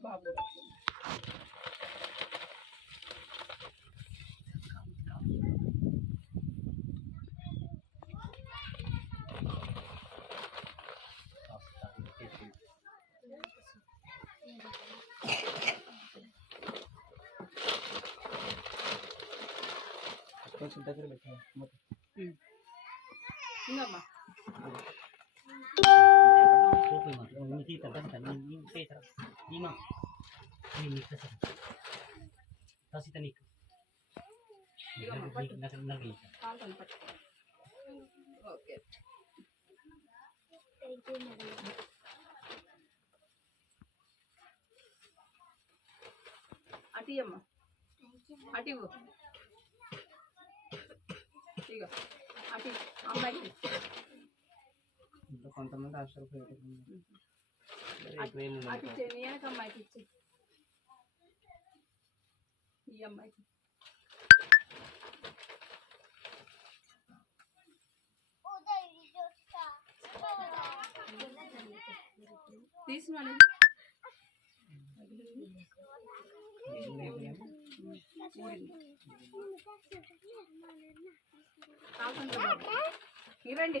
babu Enggak, Mak. Oke, Mas. Oh, ini kita kan kan ini Peter. Ini, Mam. Ini ini kita. Tas kita nih. Kita mau kita Oke. Ati ya, Mam. Ati bu. Tiga. Ati. Ambil. కొంతమంది hostel favourite అది తెలియక అమ్మాయికి ఇచ్చి ఈ అమ్మాయికి రండి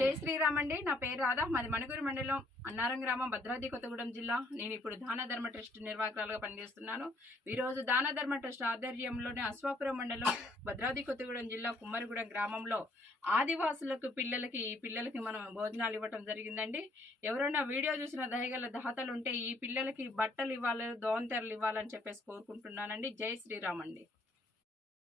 జై శ్రీరామ్ అండి నా పేరు రాధా మాది మణిగురు మండలం అన్నారం గ్రామం భద్రాద్రి కొత్తగూడెం జిల్లా నేను ఇప్పుడు దాన ధర్మ ట్రస్ట్ నిర్వాహకురాలుగా పనిచేస్తున్నాను ఈరోజు దాన ధర్మ ట్రస్ట్ ఆధ్వర్యంలోని అశ్వాపురం మండలం భద్రాద్రి కొత్తగూడెం జిల్లా కుమ్మరిగూడెం గ్రామంలో ఆదివాసులకు పిల్లలకి ఈ పిల్లలకి మనం భోజనాలు ఇవ్వటం జరిగిందండి ఎవరైనా వీడియో చూసిన దయగల దాతలు ఉంటే ఈ పిల్లలకి బట్టలు ఇవ్వాలి దోంతెరలు ఇవ్వాలని చెప్పేసి కోరుకుంటున్నానండి జై శ్రీరామ్ అండి